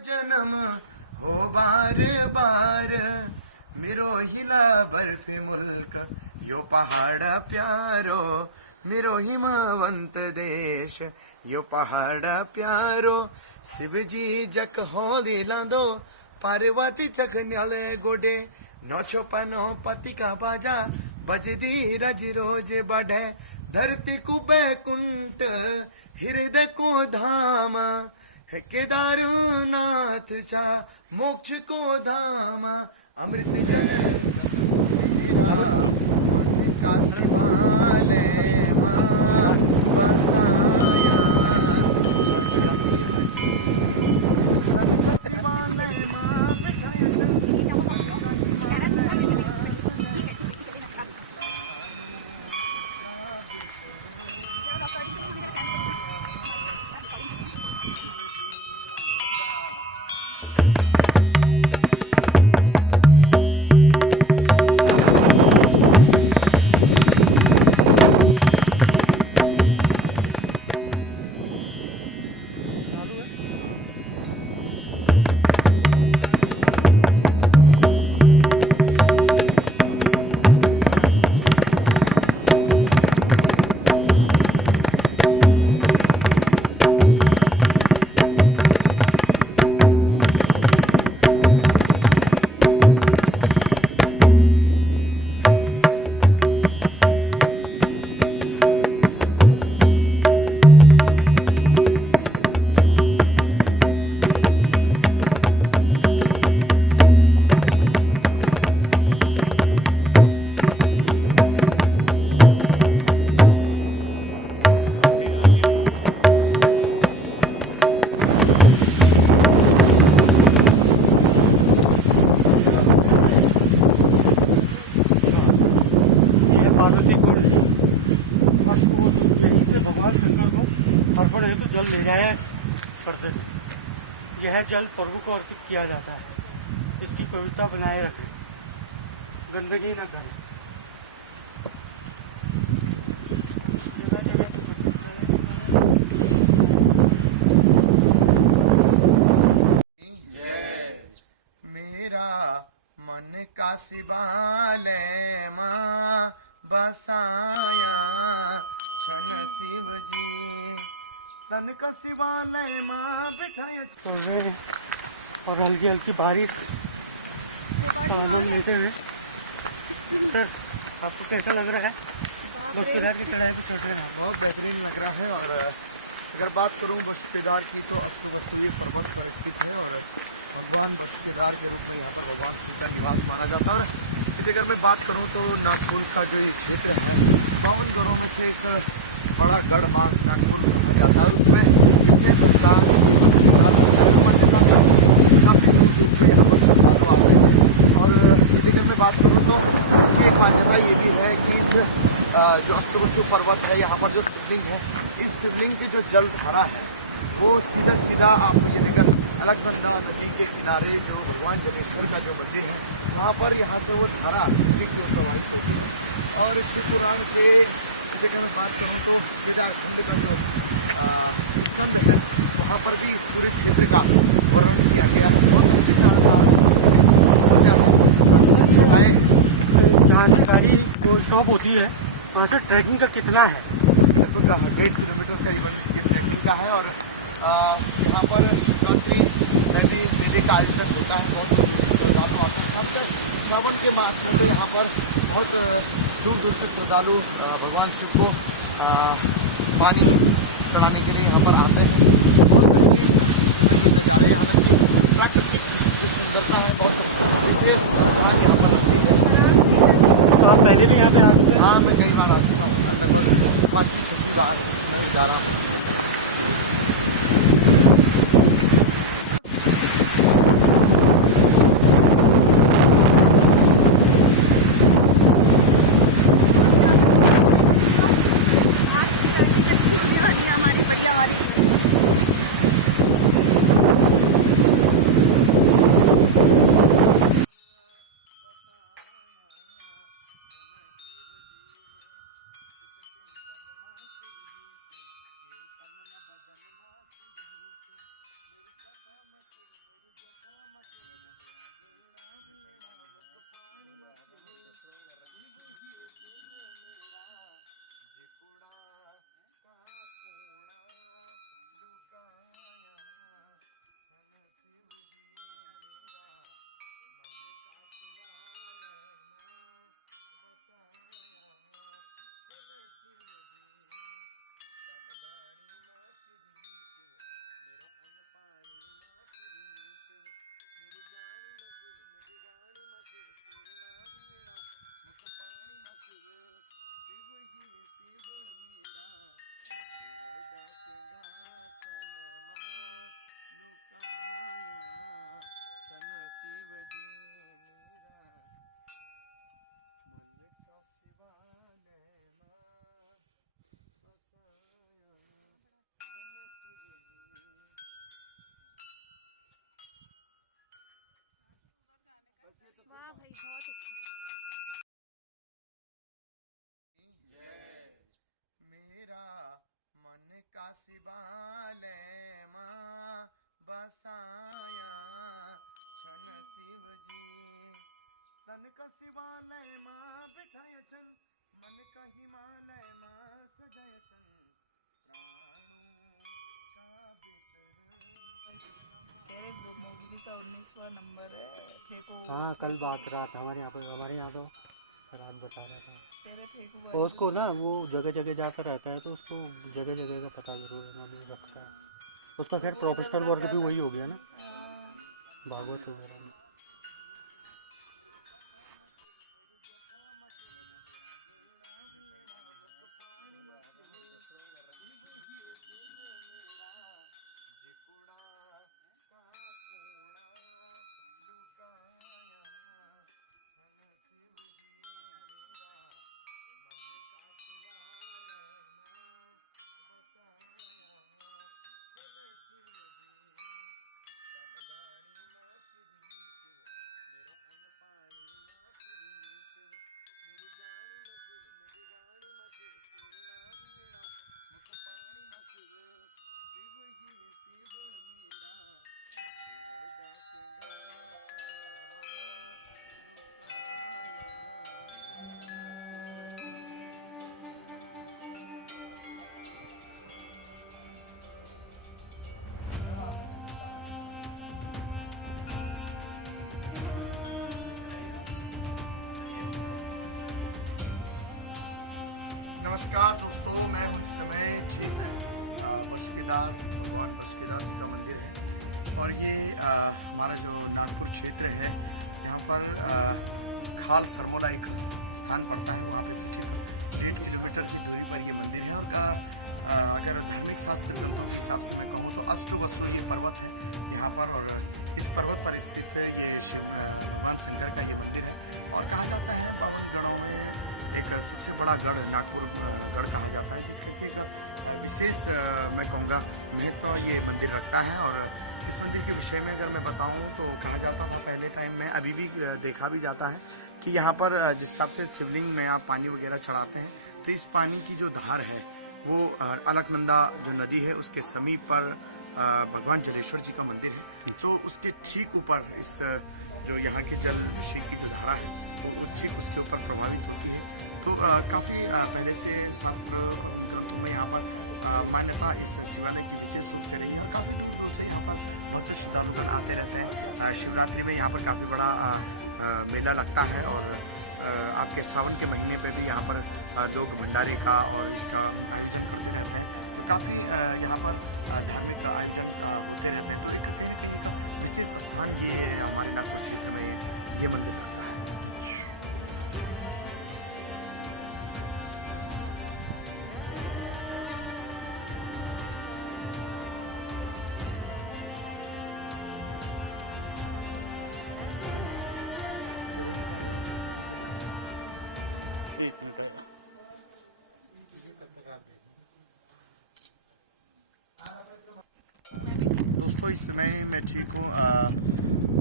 जन्म हो बार बार मिरो हिला बर्फ मुल्क यो पहाड़ प्यारो मिरो हिमवंत देश यो पहाड़ प्यारो शिवजी जक हो दिलांदो पार्वती चक न्याले गोडे नौछो पनो पति का बाजा बजदी रज रोज बढ़े धरती कुबे कुंट हृदय को धाम है केदारनाथ चा मोक्ष को धाम अमृत जल यह जल प्रभु को अर्पित किया जाता है। इसकी पवित्रता बनाए रखें, गंदगी न करें। मेरा मन का शिवालय मां बसाया छन शिव जी तन का शिवालय मां बिठाया। और हल्की हल्की बारिश का आनंद लेते हुए सर आपको कैसा लग रहा है? बख्तियार की चढ़ाई पे चढ़ रहे हैं। बहुत बेहतरीन लग रहा है। और अगर बात करूं बख्तियार की तो अष्टवसुलीय पर्वत पर स्थित है और भगवान बख्तियार के रूप में यहाँ पर भगवान शिव का निवास माना जाता है। और अगर मैं बात करूं तो नागपुर का जो एक क्षेत्र है 52 गढ़ों में से एक बड़ा गढ़ मान नागपुर कहा जाता है। उसमें कितने संस्थान काफ़ी यहाँ पर श्रद्धालु आते हैं। और अगर मैं बात करूँ तो इसकी एक मान्यता ये भी है कि इस जो अष्टवसु पर्वत है यहाँ पर जो शिवलिंग है, इस शिवलिंग की जो जल धारा है वो सीधा सीधा आपको ये देखकर अलकनंदा नदी के किनारे जो भगवान जनेश्वर का जो मंदिर है वहाँ पर यहाँ से वो धारा प्रवाहित होती है। और शिव पुराण के जगह मैं बात करूँ तो केदारखंड का जो स्कंद है वहाँ पर भी इस पूरे क्षेत्र का वर्णन किया गया है। जहाँ से गाड़ी को स्टॉप होती है वहाँ से ट्रैकिंग का कितना है? लगभग 1.5 किलोमीटर करीबन ट्रैकिंग का है। और यहाँ पर शिवरात्रि में भी मेले का आयोजन होता है। बहुत श्रद्धालु आते हैं। खासकर श्रावण के मास में तो यहाँ पर बहुत दूर दूर से श्रद्धालु भगवान शिव को पानी चढ़ाने के लिए यहाँ पर आते हैं। प्राकृतिक जो सुंदरता है बहुत विशेष स्थान यहाँ पर रहती है। तो आप पहले भी यहाँ पे आ चुके हैं? हाँ, मैं कई बार आ चुका हूँ। जा रहा हूँ। बहुत अच्छा। मेरा मन का शिवालय माँ बसाया छन शिव जी, तन का शिवालय माँ बिठाया चन, मन का हिमालय माँ सजाया चन, मोगली का 19वां नंबर है। फेंको हाँ कल बात रात हमारे यहाँ तो रात बता रहा था। तेरे फेंको और उसको ना वो जगह जगह जाता रहता है तो उसको जगह जगह का पता जरूर है ना भी रखता है। उसका खैर प्रोफेशनल वर्क भी वही हो गया ना, भागवत वगैरह में। नमस्कार दोस्तों, मैं उस समय ठीक मुश्किदार भगवान मुश्किदार जी का मंदिर है और ये हमारा जो नागपुर क्षेत्र है यहाँ पर खाल सरमोला एक स्थान पड़ता है, वहाँ पे से ठीक 1.5 किलोमीटर की दूरी पर ये मंदिर है। उनका अगर धार्मिक शास्त्र ग्रंथों के हिसाब से मैं कहूँ तो अष्टवसु ये पर्वत है यहाँ पर, और इस पर्वत पर स्थित ये शिव भगवान शंकर का ये मंदिर है। और कहा जाता है 52 गढ़ों में एक सबसे बड़ा गढ़ नागपुर गढ़ कहा जाता है, जिसके एक विशेष मैं कहूँगा महत्व ये मंदिर रखता है। और इस मंदिर के विषय में अगर मैं बताऊँ तो कहा जाता था पहले टाइम में, अभी भी देखा भी जाता है कि यहाँ पर जिस हिसाब से शिवलिंग में आप पानी वगैरह चढ़ाते हैं तो इस पानी की जो धार है वो अलकनंदा जो नदी है उसके समीप पर भगवान जलेश्वर जी का मंदिर है, तो उसके ठीक ऊपर इस जो यहाँ के जल अभिषेक की जो धारा है वो ठीक उसके ऊपर प्रभावित होती है। तो काफ़ी पहले से शास्त्र ग्रंथों में यहाँ पर मान्यता इस शिवालय की विशेष रूप से रही है। और काफ़ी दूर दूर से यहाँ पर भक्त श्रद्धालुगण आते रहते हैं। शिवरात्रि में यहाँ पर काफ़ी बड़ा मेला लगता है और आपके सावन के महीने पे भी यहाँ पर लोग भंडारे का और इसका आयोजन करते रहते हैं। तो काफ़ी यहाँ पर धार्मिक आयोजन होते रहते हैं। तो एक कहीं ना कहीं का विशेष स्थान ये हमारे नागपुर क्षेत्र में ये मंदिर रखता है। दोस्तों इस समय मैं ठीक हूँ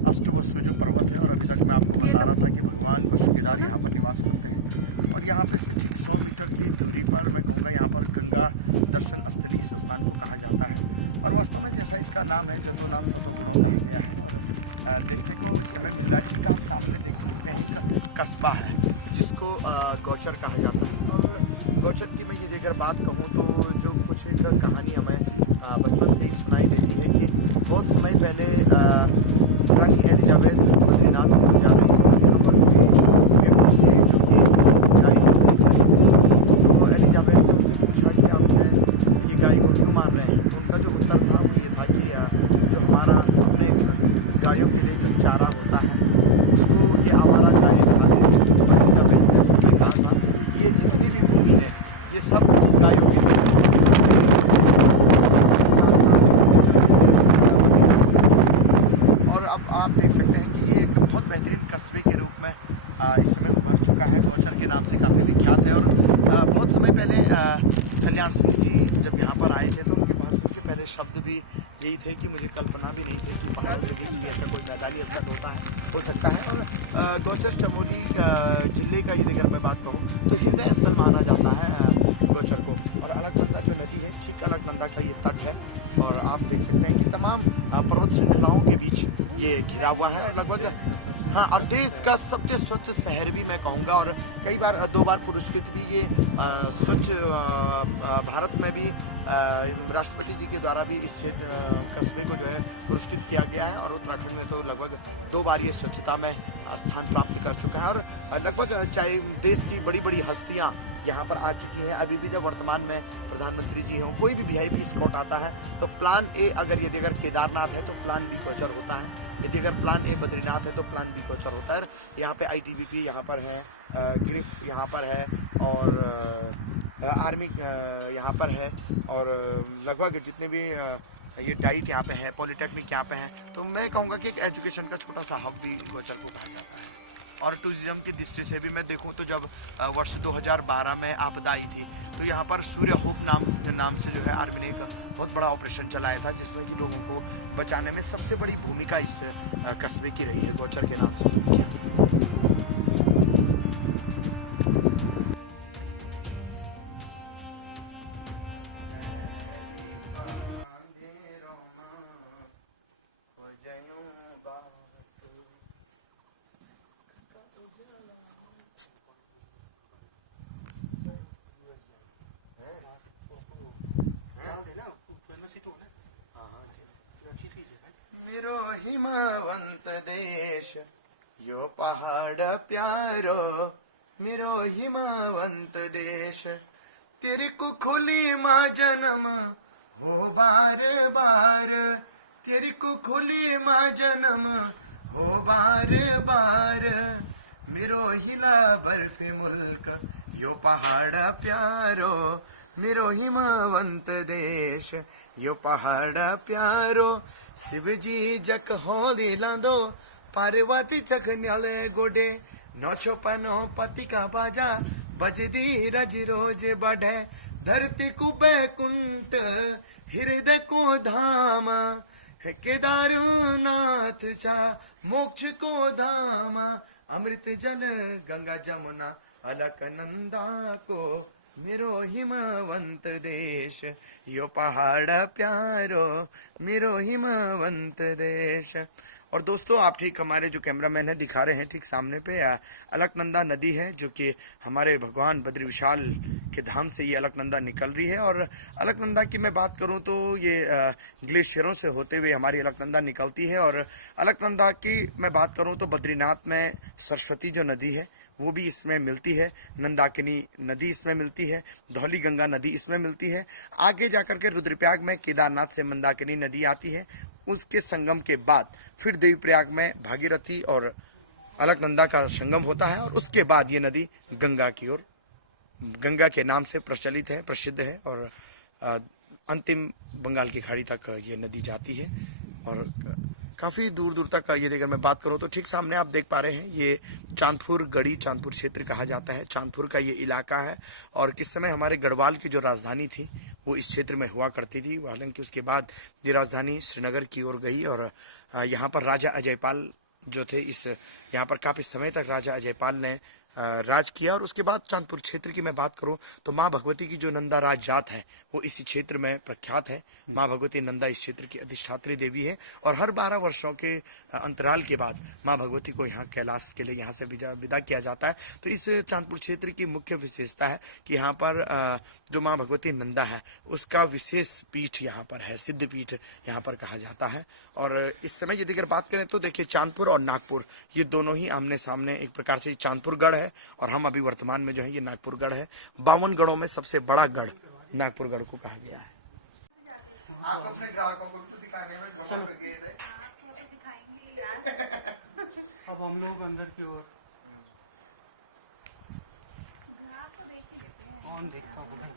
अष्टवसु जो पर्वत है, और अभी तक मैं आपको बता रहा था कि भगवान पशुकेदार यहाँ पर निवास करते हैं। और यहाँ पे से ठीक 100 मीटर की दूरी पर मैं कहूँगा यहाँ पर गंगा दर्शन स्थली इस स्थान को कहा जाता है। और वास्तव में जैसा इसका नाम है जंगल नाम दिया गया है। देखने को इस समय मिल रहा है, आप सामने देख सकते हैं कस्बा है जिसको गौचर कहा जाता है। और गौचर की मैं ये अगर बात कहूँ तो जो कुछ एक कहानी हमें बचपन से ही सुनाई देती है कि बहुत समय पहले रानी एलिजाबेथ बद्रीनाथ को जा रही थी। यहाँ पर व्यक्ति थे जो कि गाय खरीद रहे थे, तो एलिजाबेथ ने उनसे पूछा कि आप ये गाय को क्यों मार रहे हैं। तो उनका जो उत्तर था वो ये था कि जो हमारा अपने गायों के लिए जो चारा होता है उसको ये आवारा गायें खा लेती हैं। तो एलिजाबेथ ने उस समय कहा था कि ये जितनी भी भूमि है ये सब गायों के लिए। और अब आप देख सकते हैं कि ये एक बहुत बेहतरीन कस्बे के रूप में इस समय उभर चुका है, गौचर के नाम से काफ़ी विख्यात है। और बहुत समय पहले कल्याण सिंह जी जब यहाँ पर आए थे तो उनके पास उनके पहले शब्द भी यही थे कि मुझे कल्पना भी नहीं थी कि पहाड़ों के बीच ऐसा कोई मैदानी स्थल होता है, हो सकता है। और गौचर चमोली जिले का यदि अगर मैं बात कहूँ तो हृदय स्थल माना जाता है गौचर को। और अलकनंदा जो नदी है, ठीक अलकनंदा का ये तट है और आप देख सकते हैं कि तमाम पर्वत श्रृंखलाओं के बीच ये घिरा हुआ है। और लगभग हाँ, और देश का सबसे स्वच्छ शहर भी मैं कहूँगा, और कई बार 2 बार पुरस्कृत भी ये स्वच्छ भारत में भी राष्ट्रपति जी के द्वारा भी इस कस्बे को जो है पुरस्कृत किया गया है। और उत्तराखंड में तो लगभग 2 बार ये स्वच्छता में स्थान प्राप्त कर चुका है। और लगभग चाहे देश की बड़ी बड़ी हस्तियाँ यहाँ पर आ चुकी हैं। अभी भी जब वर्तमान में प्रधानमंत्री जी हों, कोई भी VIP स्पॉट आता है तो प्लान ए अगर यदि अगर केदारनाथ है तो प्लान B गौचर होता है, यदि अगर प्लान ए बद्रीनाथ है तो प्लान B गौचर होता है। यहाँ पे ITBP यहाँ पर है, ग्रिफ यहाँ पर है, और आर्मी यहाँ पर है, और लगभग जितने भी ये डाइट यहाँ पे है, पॉलिटेक्निक यहाँ पे है। तो मैं कहूँगा कि एक एजुकेशन का छोटा सा हब भी गौचर को कहा जाता है। और टूरिज्म की दृष्टि से भी मैं देखूं तो जब वर्ष 2012 में आपदा आई थी तो यहाँ पर सूर्य होप नाम से जो है आर्मी ने एक बहुत बड़ा ऑपरेशन चलाया था, जिसमें कि लोगों को बचाने में सबसे बड़ी भूमिका इस कस्बे की रही है, गौचर के नाम से जो किया। मेरो हिमवंत देश यो पहाड़ प्यारो, मेरो हिमवंत देश तेरे को खोली माँ जन्म हो बार बार, तेरे को खोली माँ जन्म हो बार बार। मेरो हिला बर्फ मुल्क यो पहाड़ प्यारो, मेरो हिमवंत देश यो पहाड़ प्यारो। शिव जी जक हो दिलांदो पार्वती जग न्याले गोडे, नौछो पनो पति का बाजा बजदी रज रोज बढ़े। धरती को बैकुंठ हृदय को धाम, केदारनाथ चा मोक्ष को धाम। अमृत जल गंगा जमुना अलकनंदा को, मेरो हिमवंत देश यो पहाड़ प्यारो, मेरो हिमवंत देश। और दोस्तों आप ठीक हमारे जो कैमरामैन है दिखा रहे हैं, ठीक सामने पे अलकनंदा नदी है, जो कि हमारे भगवान बद्री विशाल के धाम से ये अलकनंदा निकल रही है। और अलकनंदा की मैं बात करूं तो ये ग्लेशियरों से होते हुए हमारी अलकनंदा निकलती है। और अलकनंदा की मैं बात करूं तो बद्रीनाथ में सरस्वती जो नदी है वो भी इसमें मिलती है, नंदाकिनी नदी इसमें मिलती है, धौली गंगा नदी इसमें मिलती है। आगे जाकर के रुद्रप्रयाग में केदारनाथ से मंदाकिनी नदी आती है, उसके संगम के बाद फिर देवप्रयाग में भागीरथी और अलकनंदा का संगम होता है। और उसके बाद ये नदी गंगा की ओर, गंगा के नाम से प्रचलित है, प्रसिद्ध है, और अंतिम बंगाल की खाड़ी तक ये नदी जाती है। और काफ़ी दूर दूर तक ये अगर मैं बात करूँ तो ठीक सामने आप देख पा रहे हैं ये चांदपुर गढ़ी, चांदपुर क्षेत्र कहा जाता है, चांदपुर का ये इलाका है। और किस समय हमारे गढ़वाल की जो राजधानी थी वो इस क्षेत्र में हुआ करती थी, हालांकि उसके बाद ये राजधानी श्रीनगर की ओर गई। और यहाँ पर राजा अजयपाल जो थे, इस यहाँ पर काफ़ी समय तक राजा अजयपाल ने राज किया। और उसके बाद चांदपुर क्षेत्र की मैं बात करूं तो माँ भगवती की जो नंदा राज जात है वो इसी क्षेत्र में प्रख्यात है। माँ भगवती नंदा इस क्षेत्र की अधिष्ठात्री देवी है। और हर 12 वर्षों के अंतराल के बाद माँ भगवती को यहाँ कैलाश के लिए यहाँ से विदा किया जाता है। तो इस चांदपुर क्षेत्र की मुख्य विशेषता है कि यहाँ पर जो माँ भगवती नंदा है उसका विशेष पीठ यहाँ पर है, सिद्ध पीठ यहाँ पर कहा जाता है। और इस समय यदि अगर बात करें तो देखिए चांदपुर और नागपुर ये दोनों ही आमने सामने, एक प्रकार से चांदपुर गढ़ है और हम अभी वर्तमान में जो है ये नागपुर गढ़ है। 52 गढ़ों में सबसे बड़ा गढ़ नागपुर गढ़ को कहा गया है। आप अपने ग्राहकों को तो दिखाने में बहुत गए थे। अब हम लोग अंदर की ओर कौन देखता होगा।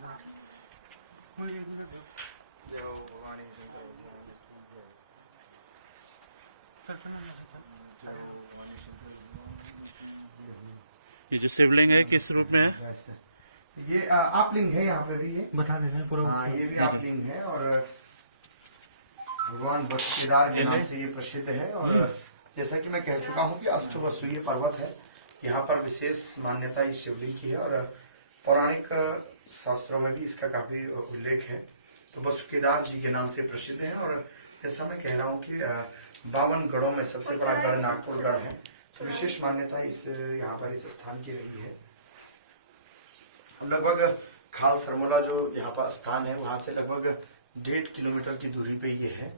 ये जो शिवलिंग है किस रूप में है? ये आपलिंग है, यहाँ पे भी ये बता देना पूरा। हाँ, ये भी आपलिंग है। और भगवान बसुकेदार के नाम से ये प्रसिद्ध है। और जैसा कि मैं कह चुका हूँ कि अष्टवसुयी पर्वत है, यहाँ पर विशेष मान्यता इस शिवलिंग की है और पौराणिक शास्त्रों में भी इसका काफी उल्लेख है। तो बसुकेदार जी के नाम से प्रसिद्ध है। और जैसा मैं कह रहा हूँ कि 52 गढ़ों में सबसे बड़ा गढ़ नागपुर गढ़ है। तो विशेष मान्यता इस यहाँ पर इस स्थान की रही है। लगभग खाल सरमोला जो यहाँ पर स्थान है वहाँ से लगभग 1.5 किलोमीटर की दूरी पे ये है।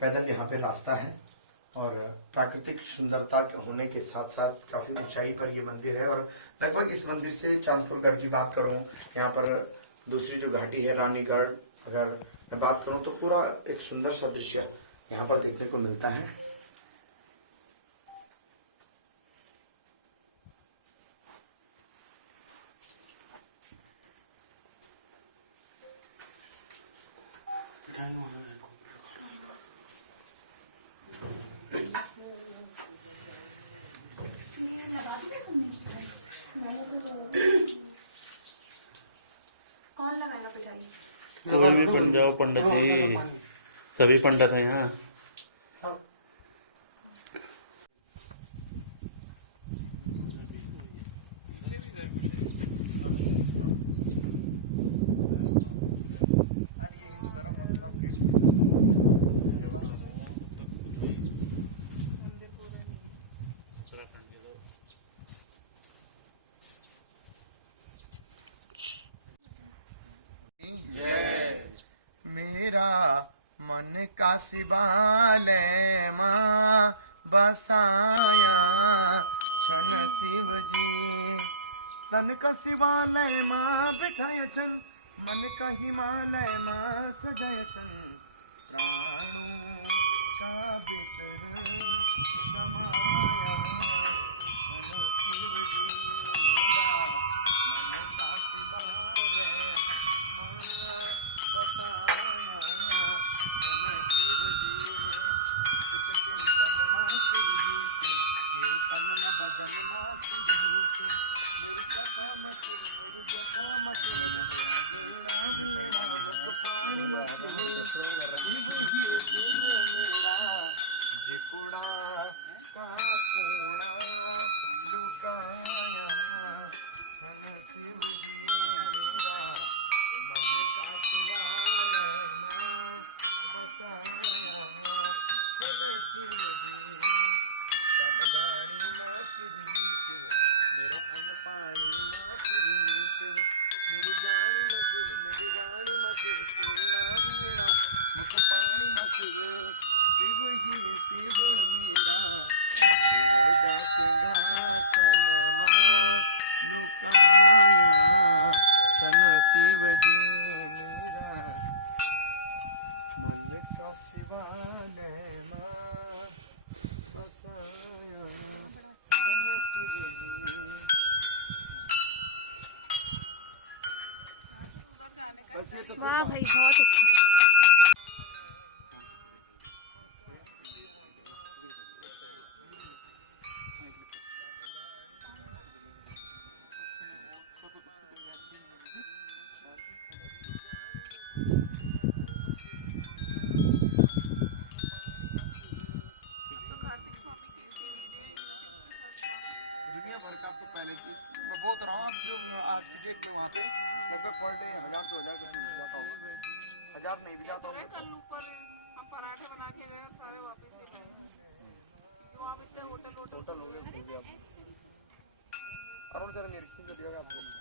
पैदल यहाँ पे रास्ता है और प्राकृतिक सुंदरता होने के साथ साथ काफी ऊंचाई पर ये मंदिर है। और लगभग इस मंदिर से चांदपुर गढ़ की बात करूं, यहाँ पर दूसरी जो घाटी है रानीगढ़, अगर मैं बात करूं तो पूरा एक सुंदर सा दृश्य यहाँ पर देखने को मिलता है। कौन लगाएगा पिटाई? कोई भी बन जाओ पंडित जी, सभी पंडित हैं यहाँ। मेरा मन का शिवालय माँ बसाया छन शिव जी, तन का शिवालय माँ बिठाया चन, मन का हिमालय माँ सजाया चन, प्राणों का वितरण समाया छन शिव जी, मेरा मन का शिवालय शिव जी, मेरा मन का शिवालय माँ बसाया छन शिव जी। बस ये तो वाह भाई बहुत अच्छा। दुनिया भर का आपको पहले की मैं बोल रहा हूँ, आप जो आज की डेट में वहाँ पे लगभग पर डे 1000 से 2000 नहीं भी जाता होगा, 1000 नहीं भी जाता होगा। कल ऊपर हम पराठे बना के गए और सारे वापस ही लाए। वहाँ भी इतने होटल होटल हो गए। अरुण जरा निरीक्षण करिएगा आपको।